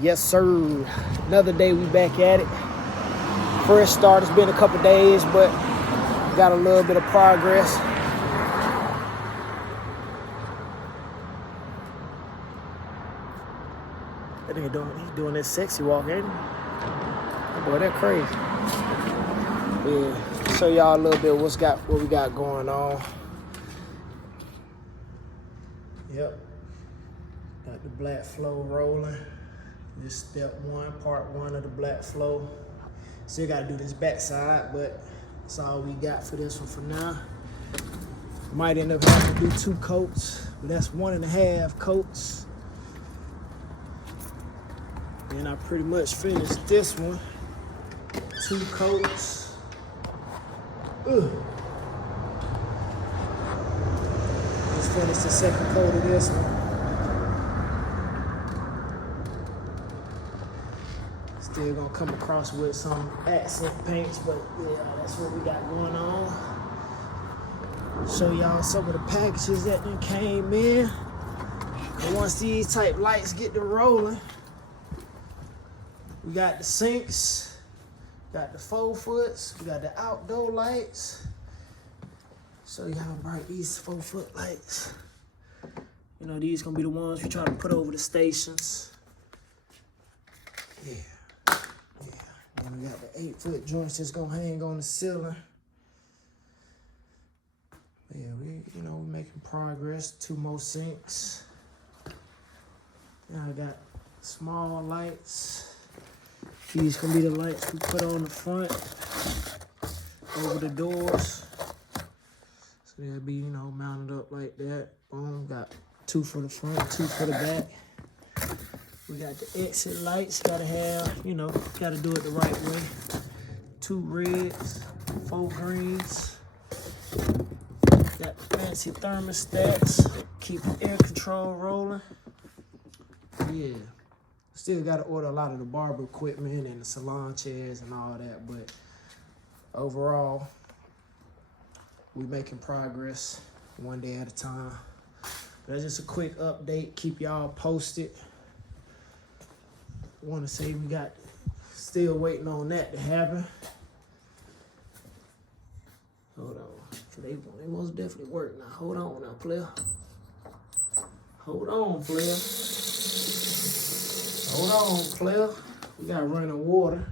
Yes, sir. Another day we back at it. Fresh start. It's been a couple days, but got a little bit of progress. That nigga he's doing this sexy walk, ain't he? Oh boy, that crazy. Yeah, show y'all a little bit what we got going on. Yep. Got the black flow rolling. This step one, part one of the black flow. Still gotta do this backside, but that's all we got for this one for now. Might end up having to do 2 coats, but that's 1.5 coats. And I pretty much finished this one. 2 coats. Ugh. Just finished the second coat of this one. Still gonna come across with some accent paints, but yeah, that's what we got going on. Show y'all some of the packages that then came in. And once these type lights get to rolling, we got the sinks, got the 4-foots, we got the outdoor lights. Show you how bright these 4-foot lights. You know, these gonna be the ones we try to put over the stations. Yeah. And we got the 8-foot joints that's gonna hang on the ceiling. Yeah, we're making progress. 2 more sinks. Now I got small lights. These gonna be the lights we put on the front, over the doors. So they'll be, mounted up like that. Boom, got 2 for the front, 2 for the back. We got the exit lights, gotta do it the right way. 2 reds, 4 greens. Got the fancy thermostats, keep the air control rolling. Yeah, still gotta order a lot of the barber equipment and the salon chairs and all that, but overall, we making progress 1 day at a time. That's just a quick update, keep y'all posted. Want to say we got still waiting on that to happen. Hold on, they most definitely work now. Hold on now, player. Hold on, player. Hold on, player. We got running water.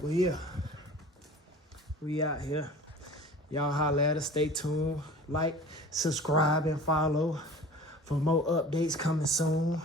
Well, yeah, we out here. Y'all holla at us. Stay tuned. Like, subscribe, and follow for more updates coming soon.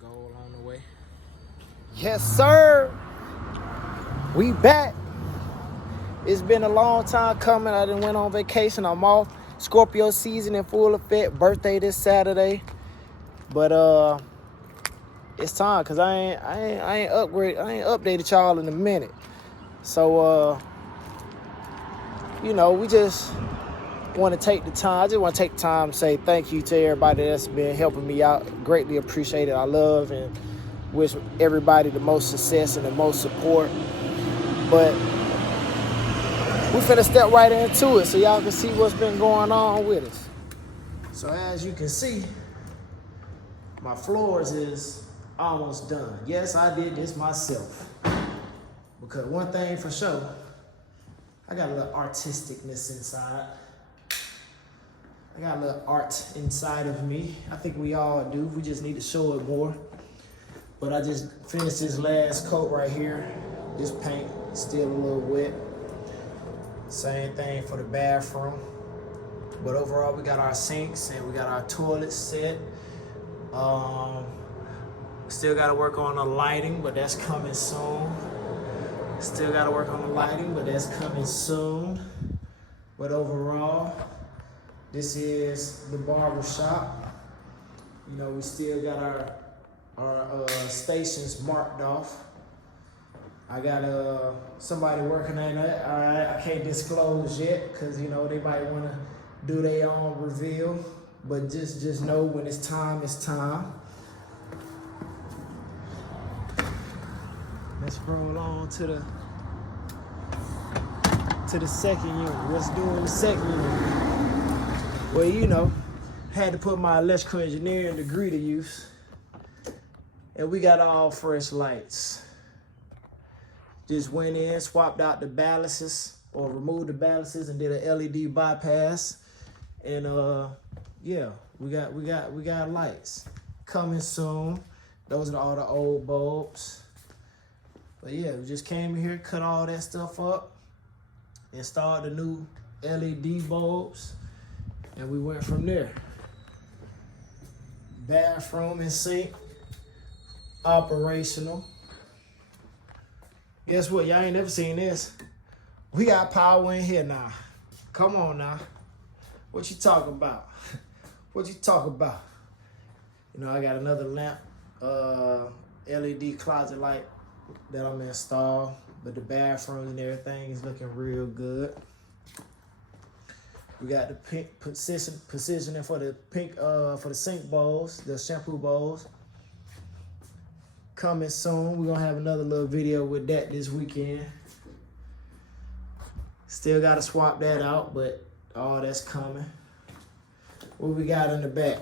Goal on the way. Yes, sir. We back. It's been a long time coming. I done went on vacation. I'm off. Scorpio season in full effect. Birthday this Saturday. But it's time because I ain't updated y'all in a minute. So we just want to take the time. I just want to take the time to say thank you to everybody that's been helping me out. Greatly appreciate it. I love and wish everybody the most success and the most support. But we finna step right into it so y'all can see what's been going on with us. So as you can see, my floors is almost done. Yes, I did this myself. Because one thing for sure, I got a little artisticness inside. I got a little art inside of me. I think we all do. We just need to show it more. But I just finished this last coat right here. This paint is still a little wet. Same thing for the bathroom. But overall, we got our sinks and we got our toilets set. Still got to work on the lighting, but that's coming soon. Still got to work on the lighting, but that's coming soon. But overall, this is the barber shop. You know, we still got our stations marked off. I got somebody working on that. All right, I can't disclose yet because you know they might want to do their own reveal. But just know when it's time, it's time. Let's roll on to the second unit. What's doing the second unit? Well, you know, had to put my electrical engineering degree to use. And we got all fresh lights. Just went in, swapped out the balances or removed the balances and did an LED bypass. And yeah, we got lights coming soon. Those are all the old bulbs. But yeah, we just came in here, cut all that stuff up, installed the new LED bulbs, and we went from there. Bathroom and sink, operational. Guess what? Y'all ain't never seen this. We got power in here now. Come on now. What you talking about? What you talking about? You know, I got another lamp, LED closet light that I'm gonna install, but the bathrooms and everything is looking real good. We got the pink positioning for the pink for the sink bowls, the shampoo bowls. Coming soon. We're gonna have another little video with that this weekend. Still gotta swap that out, but all that's coming. What we got in the back?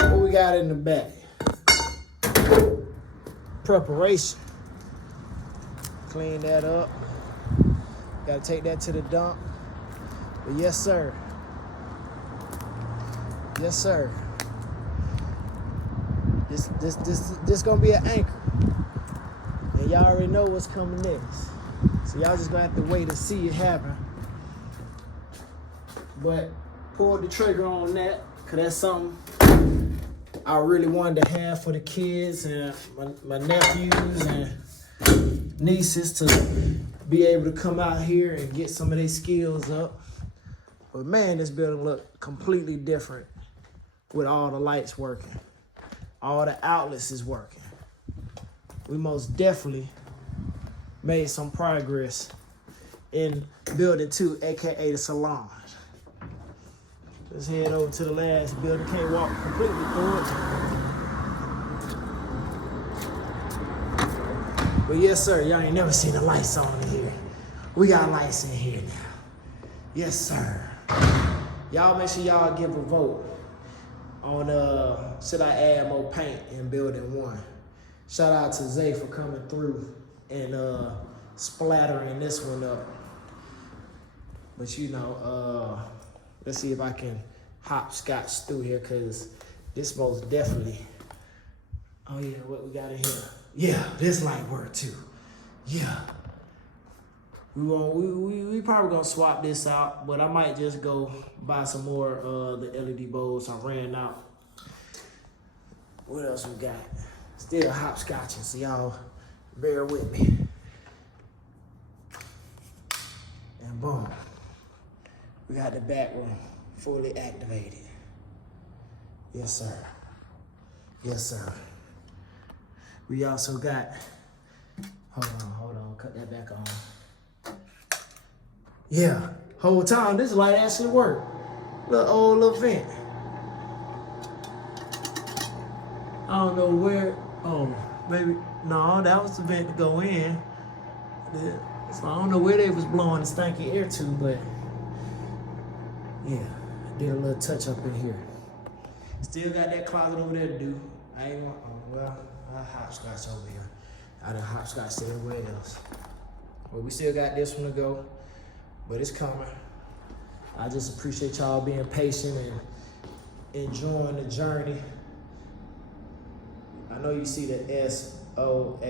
What we got in the back? Preparation. Clean that up. Gotta take that to the dump. But yes, sir. Yes, sir. This gonna be an anchor. And y'all already know what's coming next. So y'all just gonna have to wait and see it happen. But pulled the trigger on that, cause that's something I really wanted to have for the kids and my nephews and nieces to be able to come out here and get some of their skills up. But man, this building look completely different with all the lights working. All the outlets is working. We most definitely made some progress in building 2, AKA the salon. Let's head over to the last building. Can't walk completely through it. But yes, sir, y'all ain't never seen the lights on in here. We got lights in here now. Yes, sir. Y'all make sure y'all give a vote on should I add more paint in building 1. Shout out to Zay for coming through and splattering this one up. But you know, let's see if I can hopscotch through here, cause this most definitely. Oh yeah, what we got in here? Yeah, this light work too. Yeah. We probably gonna swap this out, but I might just go buy some more the LED bulbs. I ran out. What else we got? Still hopscotching, so y'all bear with me. And boom, we got the back room fully activated. Yes, sir. Yes, sir. We also got, hold on, cut that back on. Yeah, whole time this light actually worked. Little vent. I don't know where, oh, maybe, no, that was the vent to go in. So I don't know where they was blowing the stanky air to, but yeah, I did a little touch up in here. Still got that closet over there to do. I ain't want, I hopscotch over here. I done hopscotched everywhere else. But we still got this one to go. But it's coming. I just appreciate y'all being patient and enjoying the journey. I know you see the SOAR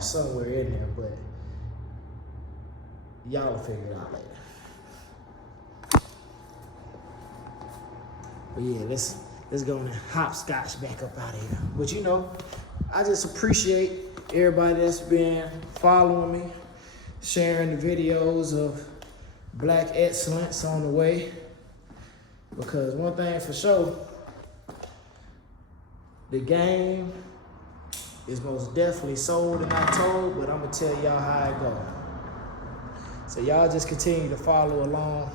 somewhere in there, but y'all will figure it out later. But yeah, let's go and hopscotch back up out of here. But you know, I just appreciate everybody that's been following me, sharing the videos of Black excellence on the way. Because one thing for sure, The game is most definitely sold and not told, but I'm gonna tell y'all how it go. So y'all just continue to follow along,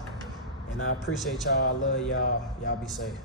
and I appreciate y'all. I love y'all. Y'all be safe.